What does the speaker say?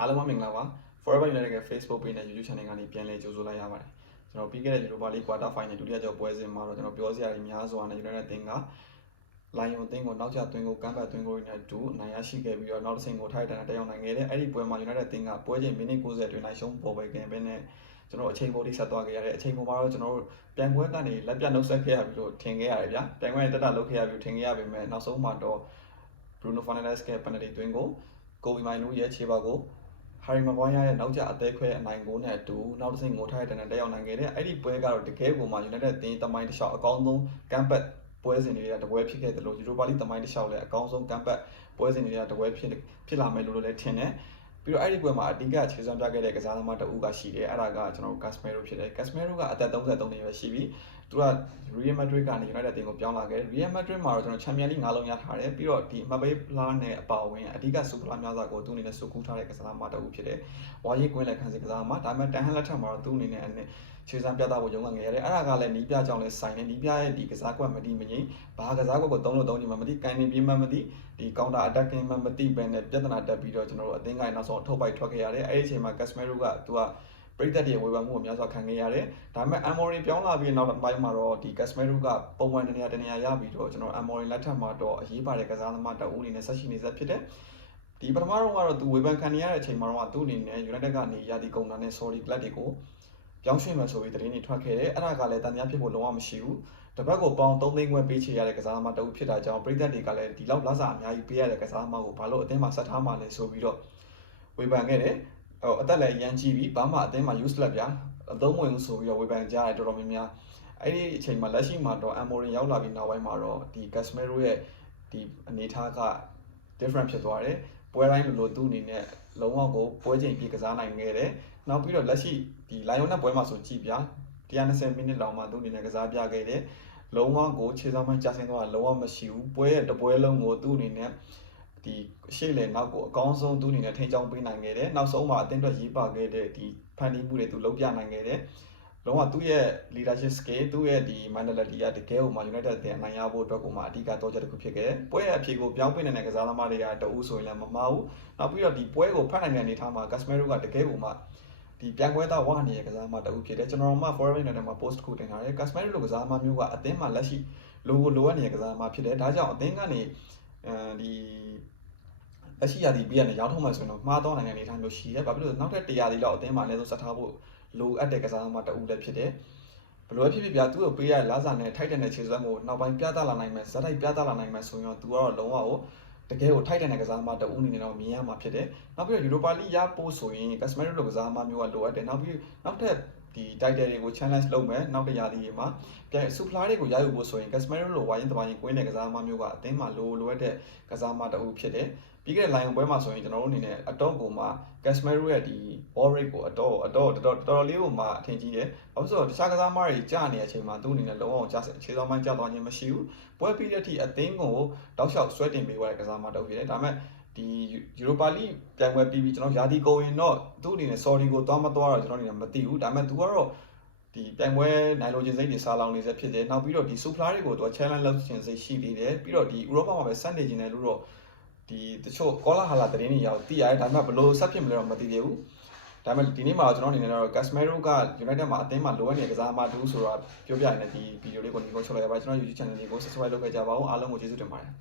အားလုံးပဲမင်္ဂလာပါ Forever United ရဲ့ Facebook page နဲ့ YouTube channel ကနေပြန်လည်ကြိုဆိုလိုက်ရပါတယ်ကျွန်တော်ပြီးခဲ့တဲ့ Europa League Quarter Final ဒုတိယကျော်ပွဲစဉ်မှာတော့ကျွန်တော်ပြောစရာတွေများစွာနဲ့ United အသင်းက Lion အသင်းကိုနောက်ကျသွင်းကိုကမ်းပတ်သွင်းကိုနဲ့တူအနိုင်ရရှိခဲ့ပြီးတော့နောက်တစ်ဆင့်ကိုထိုက်တန်တက်ရောက်နိုင်ခဲ့တဲ့အဲ့ဒီပွဲမှာ United အသင်းကပွဲချိန်မိနစ်90အတွင်းနိုင်ရှုံးပေါ်ပဲခင်ပဲနဲ့ကျွန်တော်အချိန်ပေါ်ထိဆက်သွားခဲ့ရတဲ့အချိန်ပေါ်မှာတော့ကျွန်တော်တို့ပြန်ပွဲကနေလက်ပြနှုတ်ဆက်ခဲ့ရပြီလို့ထင်ခဲ့ရတယ်ဗျာပြန်ပွဲနဲ့တက်တာလုပ်ခဲ့ရပြီလို့ထင်ခဲ့ရပေမဲ့နောက်ဆုံးမှာတော့ Bruno Fernandes က penalty သွင်းကိုကိုဘီမိုင်နူရဲ့ခြေပါကို ဟာရီမကွိုင်းရဲ့နောက်ကျအသေးခွဲအနိုင်ကိုနဲ့အတူနောက်တစ်ဆင့်ငိုထားတဲ့တန်တန်တက်ရောက်နိုင်ခဲ့တဲ့အဲ့ဒီပွဲကတော့တကယ်ကိုမှ United အသင်းတမိုင်းတစ်လျှောက်အကောင်းဆုံးကမ်ဘတ်ပွဲစဉ်တွေကတပွဲဖြစ်ခဲ့တယ်လို့ Europa League တမိုင်းတစ်လျှောက်လည်းအကောင်းဆုံးကမ်ဘတ်ပွဲစဉ်တွေကတပွဲဖြစ်ဖြစ်လာမယ်လို့လည်းထင်တယ်ပြီးတော့အဲ့ဒီပွဲမှာအဓိကခြေစွမ်းပြခဲ့တဲ့ကစားသမားတဦးကရှိတယ်အဲ့ဒါကကျွန်တော်တို့ Casemiro ဖြစ်တယ် Casemiro ကအသက်33နှစ်ပဲရှိပြီ သူက Real Madrid ကနေ United အသင်းကိုပြောင်းလာခဲ့တယ် Real Madrid မှာတော့ကျွန်တော် Champions League ၅လုံးရထားတယ်ပြီးတော့ဒီမဘေးဖလားနဲ့အပါအဝင်အဓိကစူပလာများစွာကိုသူအနေနဲ့စုကူးထားတဲ့ကစားသမားတဦးဖြစ်တယ်ဝါရေးကွင်းလည်းခံစစ်ကစားသမားဒါပေမဲ့တန်ဟန်လက်ထက်မှာတော့သူအနေနဲ့အနေခြေစမ်းပြသဖို့ရုံးကန်ခဲ့ရတယ်အဲ့ဒါကလည်းနီးပြကြောင့်လည်းဆိုင်နေနီးပြရဲ့ဒီကစားကွက်မတိမငိမ့်ဘာကစားကွက်ကိုသုံးလို့သုံးနေမှမသိကန်နေပြေးမှမသိဒီ counter attacking မှမသိပဲနဲ့ပြဿနာတက်ပြီးတော့ကျွန်တော်တို့အသင်းကိုင်းနောက်ဆုံးအထုတ်ပိုက်ထွက်ခဲ့ရတယ်အဲ့ဒီအချိန်မှာ Casemiro ကသူက ပရိသတ်တွေဝေဖန်မှုကိုများစွာခံခဲ့ရတယ်။ဒါပေမဲ့ Amory ပြောင်းလာပြီးနောက်တစ်ပိုင်းမှာတော့ဒီ Casemiro ကပုံမှန်တနေရာတနေရာရပြီးတော့ကျွန်တော် Amory လက်ထက်မှာတော့အရေးပါတဲ့ကစားသမားတအူးအနေနဲ့ဆက်ရှိနေဆက်ဖြစ်တယ်။ဒီပထမတော့ကတော့သူဝေဖန်ခံနေရတဲ့အချိန်မှာတော့သူ့အနေနဲ့ United ကနေရာဒီကုံတာနဲ့ sorry club တွေကိုပြောင်းရွှေ့မယ်ဆိုပြီးသတင်းတွေထွက်ခဲ့တယ်။အဲ့ဒါကလည်းတန်တရားဖြစ်ဖို့လုံးဝမရှိဘူး။တစ်ပတ်ကိုပေါင်3သိန်းခွဲပေးချေရတဲ့ကစားသမားတအူးဖြစ်တာကြောင့်ပရိသတ်တွေကလည်းဒီလောက်လဆာအများကြီးပေးရတဲ့ကစားသမားကိုဘာလို့အသင်းမှာဆက်ထားမှလဲဆိုပြီးတော့ဝေဖန်ခဲ့တယ်။ ဟိုအသက်လည်းရမ်းကြီးပြီးဘာမှအသင်းမှာ useless ဗျာအသုံးဝင်ဆိုပြီးတော့ဝေဖန်ကြရတယ်တော်တော်များများအဲ့ဒီအချိန်မှာလက်ရှိမှာတော့ Amorin ရောက်လာပြီးနောက်ပိုင်းမှာတော့ဒီ Casemiro ရဲ့ဒီအနေထားက different ဖြစ်သွားတယ်ပွဲတိုင်းလိုလိုသူ့အနေနဲ့လုံးဝကိုပွဲချိန်ပြေကစားနိုင်ခဲ့တယ်နောက်ပြီးတော့လက်ရှိဒီ Lion နဲ့ပွဲမှာဆိုကြည့်ဗျာ120မိနစ်လောက်မှသူ့အနေနဲ့ကစားပြခဲ့တယ်လုံးဝကိုခြေစောင်းမှကြာဆင်းသွားတာလုံးဝမရှိဘူးပွဲရဲ့တပွဲလုံးကိုသူ့အနေနဲ့ဒီ ရှေ့လေနောက်ကိုအကောင်းဆုံးသူ့အနေနဲ့ထိန်းချောင်းပေးနိုင်ခဲ့တယ်နောက်ဆုံးမှာအသင်းအတွက်ရေးပါခဲ့တဲ့ဒီဖန်တီးမှုတွေသူလုပ်ပြနိုင်ခဲ့တယ်လုံးဝသူ့ရဲ့ leadership skill သူ့ရဲ့ဒီ mentality ကတကယ်ကိုမှ United အသင်းအနိုင်ရဖို့အတွက်ကိုမှအဓိကတော့ချက်တစ်ခုဖြစ်ခဲ့တယ်။ပွဲရဲ့အဖြေကိုပြောင်းပေးနေတဲ့ကစားသမားတွေကတအူးဆိုရင်လည်းမမှားဘူး။နောက်ပြီးတော့ဒီပွဲကိုဖတ်နိုင်တဲ့အနေအထားမှာ Casemiro ကတကယ်ကိုမှဒီပြန်ပွဲသားဝါနေတဲ့ကစားသမားတအူးဖြစ်တယ်။ကျွန်တော်တို့မှ Forever United မှာ post တစ်ခုတင်ထားတယ်။ Casemiro လိုကစားသမားမျိုးကအသင်းမှာလက်ရှိလိုကိုလိုအပ်နေတဲ့ကစားသမားဖြစ်တယ်။ဒါကြောင့်အသင်းကနေအဲဒီ လက်ရှိရာသီပြရနေရောက်ထုတ်မှဆိုရင်တော့မှားတော့နိုင်တဲ့အနေအထားမျိုးရှိတယ်။ဘာဖြစ်လို့လဲနောက်ထပ်100ရာသီလောက်အသင်းမှာလည်းဆိုဆက်ထားဖို့လိုအပ်တဲ့ကစားသမားတအူးလည်းဖြစ်တယ်။ဘယ်လိုဖြစ်ဖြစ်ပြသူ့ကိုပေးရလာစာနဲ့ထိုက်တဲ့ခြေစွမ်းကိုနောက်ပိုင်းပြသလာနိုင်မယ်ဇက်တိုက်ပြသလာနိုင်မယ်ဆိုရင်တော့သူကတော့လုံးဝကိုတကယ်ကိုထိုက်တဲ့ကစားသမားတအူးအနေနဲ့တော့မြင်ရမှာဖြစ်တယ်။နောက်ပြီးတော့ Europa League ရဖို့ဆိုရင် Casemiro လိုကစားသမားမျိုးကလိုအပ်တယ်။နောက်ပြီးနောက်ထပ် ဒီ title တွေကို challenge လုပ်မယ်နောက်တရာသီတွေမှာပြန်စူဖလားတွေကိုရယူဖို့ဆိုရင် Casemiro လိုဝိုင်းတပိုင်းကွင်းတဲ့ကစားသမားမျိုးကအသင်းမှာလိုလိုအပ်တဲ့ကစားသမားတအူးဖြစ်တယ်။ပြီးခဲ့တဲ့ Lion ပွဲမှာဆိုရင်ကျွန်တော်တို့အနေနဲ့အတော့ကိုမှ Casemiro ရဲ့ဒီ ball rate ကိုအတော့အတော့တော်တော်လေးကိုမှအထင်ကြီးတယ်။ဘာလို့ဆိုတော့တခြားကစားသမားတွေကြာနေတဲ့အချိန်မှာသူ့အနေနဲ့လုံးဝကြာခြေဆောင်မှကြာသွားခြင်းမရှိဘူး။ပွဲပြီးတဲ့အထိအသင်းကိုတောက်လျှောက်ဆွဲတင်ပေးသွားတဲ့ကစားသမားတအူးဖြစ်တယ်။ဒါပေမဲ့ ဒီ Europa League ပြိုင်ပွဲပြီးပြီးကျွန်တော်ယာတီကုန်ရင်တော့သူ့အနေနဲ့ sorry ကိုသွားမသွားတော့ကျွန်တော်အနေနဲ့မသိဘူး။ဒါပေမဲ့ तू ကတော့ဒီပြိုင်ပွဲနိုင်လိုချင်စိတ်တွေစားလောင်နေစေဖြစ်တယ်နောက်ပြီးတော့ဒီ super တွေကိုသူ challenge လုပ်ချင်စိတ်ရှိသေးတယ်ပြီးတော့ဒီ Europa မှာပဲစတင်နေတယ်လို့တော့ဒီတချို့ကောလာဟာလာသတင်းတွေရောက်သိရတယ်ဒါပေမဲ့ဘယ်လိုဆက်ဖြစ်မလဲတော့မသိသေးဘူးဒါပေမဲ့ဒီနေ့မှာကျွန်တော်အနေနဲ့တော့ Casemiro က United မှာအသင်းမှာလိုအပ်နေတဲ့ကစားသမားတူဆိုတော့ပြောပြရတဲ့ဒီဗီဒီယိုလေးကိုဒီကိုချုပ်လိုက်ရပါကျွန်တော် YouTube channel လေးကို subscribe လုပ်ခဲ့ကြပါဦးအားလုံးကိုကျေးဇူးတင်ပါတယ်